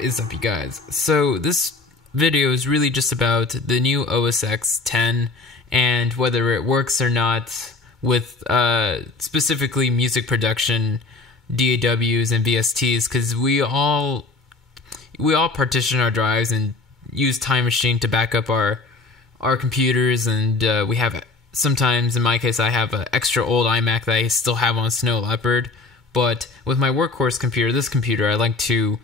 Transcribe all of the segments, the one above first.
What is up, you guys? So this video is really just about the new Osx 10 and whether it works or not with specifically music production, DAWs and VSTs, because we all partition our drives and use Time Machine to back up our computers, and we have sometimes, in my case, I have an extra old iMac that I still have on Snow Leopard. But with my workhorse computer, this computer, I like to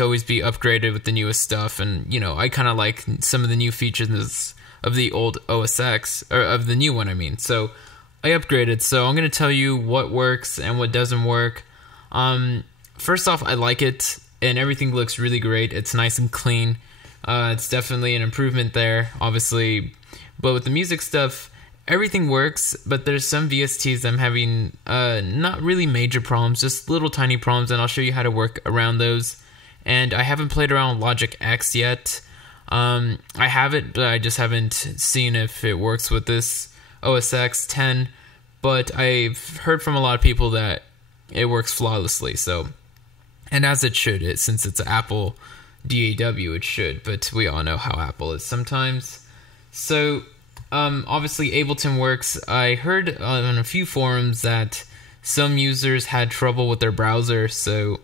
always be upgraded with the newest stuff, and I kind of like some of the new features of the old OSX, or of the new one, I mean. So I upgraded. So I'm going to tell you what works and what doesn't work. First off, I like it, and everything looks really great. It's nice and clean. It's definitely an improvement there, obviously. But with the music stuff, everything works, but there's some VSTs I'm having not really major problems, just little tiny problems, and I'll show you how to work around those. And I haven't played around with Logic X yet. I have it, but I just haven't seen if it works with this Osx 10. But I've heard from a lot of people that it works flawlessly, so, and as it should, since it's an Apple DAW, it should, but we all know how Apple is sometimes. So obviously Ableton works. I heard on a few forums that some users had trouble with their browser, so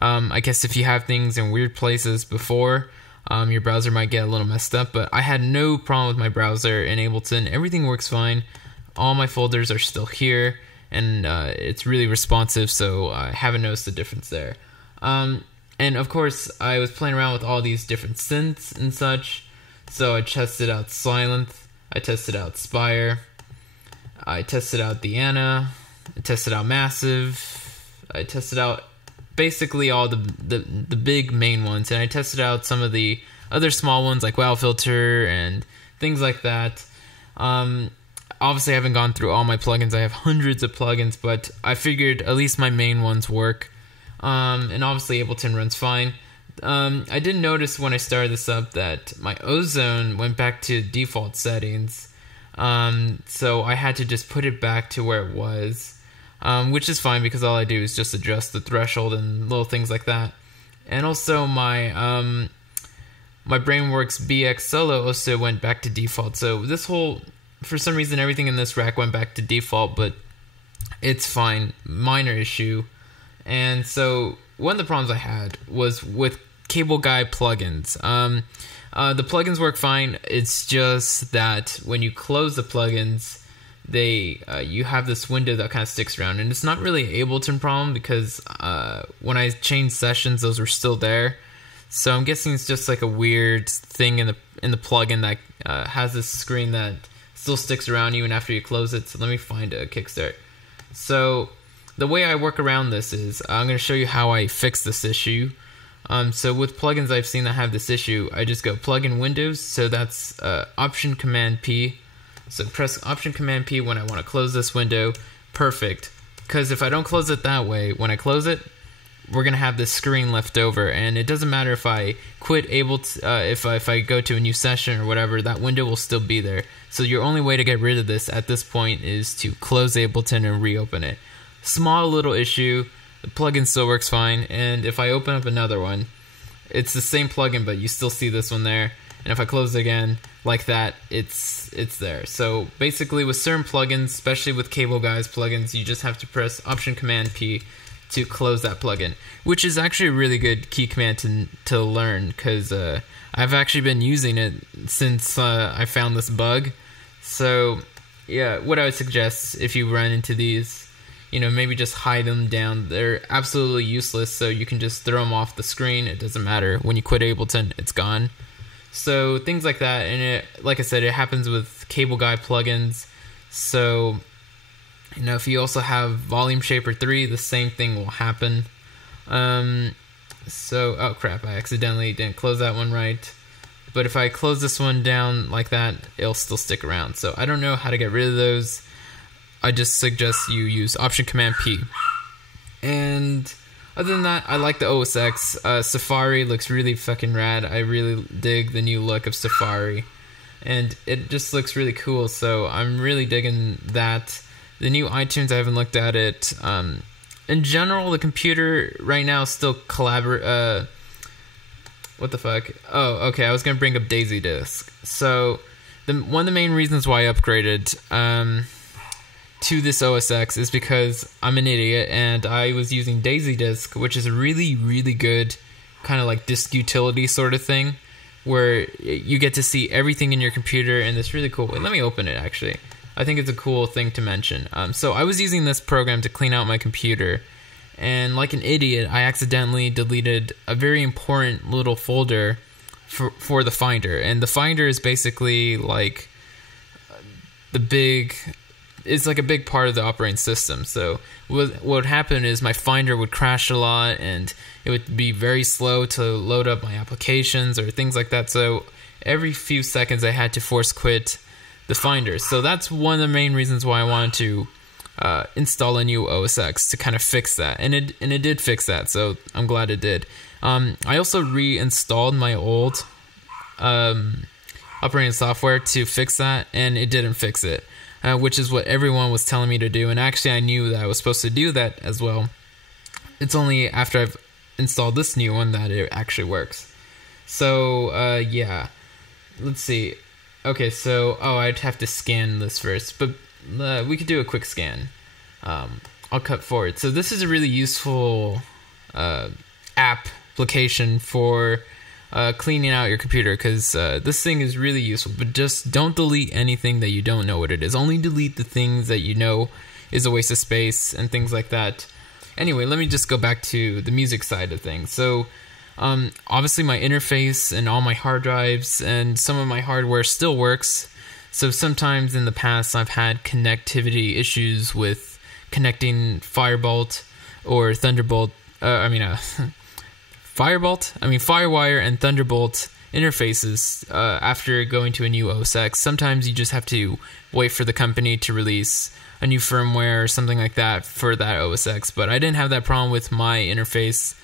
I guess if you have things in weird places before, your browser might get a little messed up, but I had no problem with my browser in Ableton. Everything works fine. All my folders are still here, and it's really responsive, so I haven't noticed a difference there. And of course, I was playing around with all these different synths and such, so I tested out Silent, I tested out Spire, I tested out Deanna, I tested out Massive, I tested out basically all the big main ones, and I tested out some of the other small ones like Wow Filter and things like that. Obviously I haven't gone through all my plugins. I have hundreds of plugins, but I figured at least my main ones work. And obviously Ableton runs fine. I did notice when I started this up that my ozone went back to default settings, so I had to just put it back to where it was, which is fine because all I do is just adjust the threshold and little things like that. And also my Brainworks BX Solo also went back to default, so this whole, for some reason everything in this rack went back to default, but it's fine, minor issue. And so one of the problems I had was with Cable Guy plugins. The plugins work fine. It's just that when you close the plugins, you have this window that kind of sticks around, and it's not really an Ableton problem because when I changed sessions, those were still there. So I'm guessing it's just like a weird thing in the plugin that has this screen that still sticks around even after you close it. So let me find a kickstart. So the way I work around this is I'm going to show you how I fix this issue. So with plugins I've seen that have this issue, I just go plugin Windows, so that's Option Command P. So press Option Command P when I want to close this window. Perfect. Because if I don't close it that way, when I close it, we're going to have this screen left over, and it doesn't matter if I quit if I go to a new session or whatever, that window will still be there. So your only way to get rid of this at this point is to close Ableton and reopen it. Small little issue, the plugin still works fine, and if I open up another one, it's the same plugin, but you still see this one there, and if I close it again, like that, it's there. So basically with certain plugins, especially with Cable Guys plugins, you just have to press Option Command P to close that plugin, which is actually a really good key command to learn, because I've actually been using it since I found this bug. So yeah, what I would suggest if you run into these, maybe just hide them down. They're absolutely useless, so you can just throw them off the screen. It doesn't matter. When you quit Ableton, it's gone. So things like that, and like I said, it happens with Cable Guy plugins. So, if you also have Volume Shaper 3, the same thing will happen. Oh crap, I accidentally didn't close that one right. But if I close this one down like that, it'll still stick around. So I don't know how to get rid of those. I just suggest you use Option Command P. And other than that, I like the OSX. Safari looks really fucking rad. I really dig the new look of Safari, and it just looks really cool, so I'm really digging that. The new iTunes, I haven't looked at it. In general, the computer right now is still What the fuck? Oh, okay. I was gonna bring up Daisy Disk. So, one of the main reasons why I upgraded to this OSX is because I'm an idiot and I was using Daisy Disk, which is a really, really good kind of like disk utility sort of thing, where you get to see everything in your computer in this really cool way. Let me open it, actually. I think it's a cool thing to mention. So I was using this program to clean out my computer, and like an idiot, I accidentally deleted a very important little folder for the Finder. And the Finder is basically like it's like a big part of the operating system. So what would happen is my Finder would crash a lot, and it would be very slow to load up my applications or things like that. So every few seconds I had to force quit the Finder. So that's one of the main reasons why I wanted to install a new OSX to kind of fix that. And it did fix that, so I'm glad it did. I also reinstalled my old operating software to fix that, and it didn't fix it. Which is what everyone was telling me to do, and actually I knew that I was supposed to do that as well. It's only after I've installed this new one that it actually works. So, yeah. Let's see. Okay, so, I'd have to scan this first, but we could do a quick scan. I'll cut forward. So this is a really useful application for cleaning out your computer, because this thing is really useful, but just don't delete anything that you don't know what it is. Only delete the things that you know is a waste of space and things like that. Anyway, let me just go back to the music side of things. So obviously my interface and all my hard drives and some of my hardware still works. So sometimes in the past I've had connectivity issues with connecting Firebolt or Thunderbolt, Firewire and Thunderbolt interfaces after going to a new OSX. Sometimes you just have to wait for the company to release a new firmware or something like that for that OSX, but I didn't have that problem with my interface.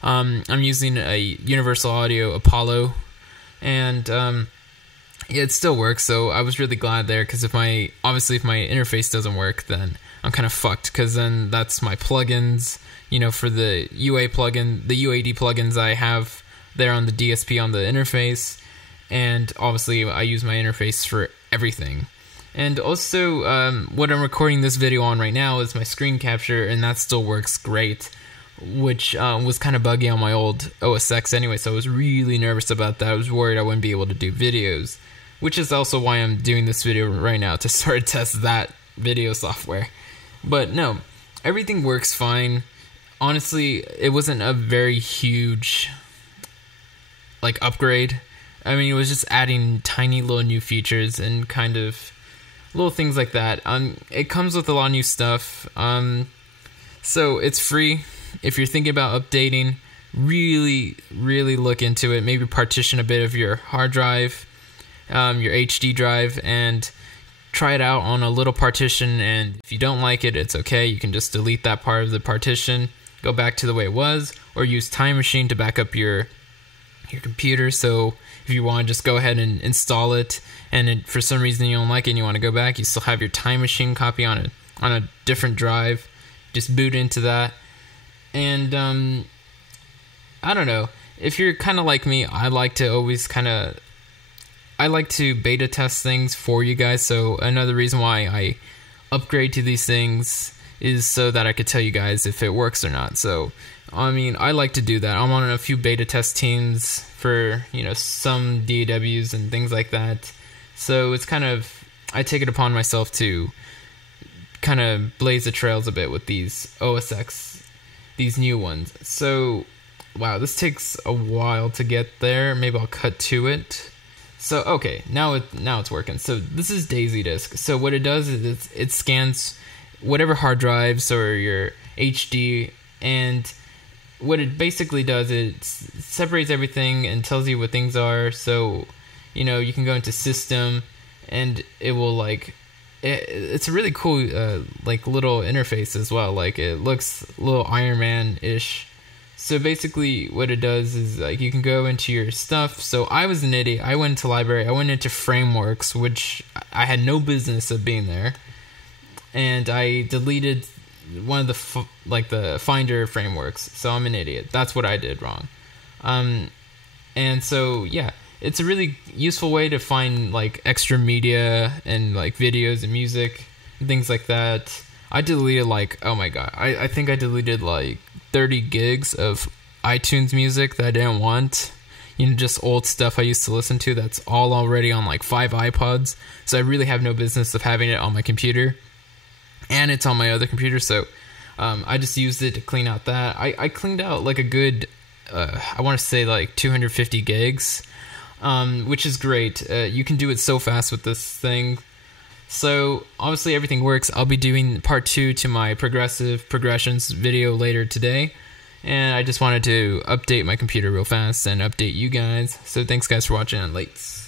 I'm using a Universal Audio Apollo, and it still works, so I was really glad there, because if my interface doesn't work, then I'm kind of fucked, because then that's my plugins, for the UA plugin, the UAD plugins I have there on the DSP on the interface, and obviously I use my interface for everything. And also, what I'm recording this video on right now is my screen capture, and that still works great, which was kind of buggy on my old OSX anyway, so I was really nervous about that. I was worried I wouldn't be able to do videos, which is also why I'm doing this video right now, to sort of test that video software. But no, everything works fine. Honestly, it wasn't a very huge upgrade. I mean, it was just adding tiny little new features and kind of little things like that. It comes with a lot of new stuff. So it's free. If you're thinking about updating, really, really look into it. Maybe partition a bit of your hard drive, your HD drive, and try it out on a little partition. And if you don't like it, it's okay. You can just delete that part of the partition, go back to the way it was, or use Time Machine to back up your computer. So if you want to just go ahead and install it, and for some reason you don't like it and you want to go back, you still have your Time Machine copy on a different drive. Just boot into that. And I don't know, if you're kind of like me, I like to beta test things for you guys. So another reason why I upgrade to these things is so that I could tell you guys if it works or not. So I mean, I like to do that. I'm on a few beta test teams for, some DAWs and things like that. So it's kind of, I take it upon myself to kind of blaze the trails a bit with these OSX, these new ones. So, wow, this takes a while to get there. Maybe I'll cut to it. So, okay, now it's working. So this is Daisy Disk. So what it does is it scans whatever hard drives or your HD, and what it basically does is it separates everything and tells you what things are. So, you can go into system, and it will it's a really cool little interface as well. It looks a little Iron Man-ish. So basically what it does is you can go into your stuff. So I was an idiot. I went into library. I went into frameworks, which I had no business of being there. And I deleted one of the Finder frameworks. So I'm an idiot. That's what I did wrong. And so yeah, it's a really useful way to find like extra media and like videos and music and things like that. I deleted like, oh my god, I think I deleted like 30 gigs of iTunes music that I didn't want. You know, just old stuff I used to listen to that's all already on like 5 iPods. So I really have no business of having it on my computer. And it's on my other computer, so I just used it to clean out that. I cleaned out like a good, I want to say like 250 gigs, which is great. You can do it so fast with this thing. So obviously everything works. I'll be doing part 2 to my progressions video later today. And I just wanted to update my computer real fast and update you guys. So thanks guys for watching, and lates.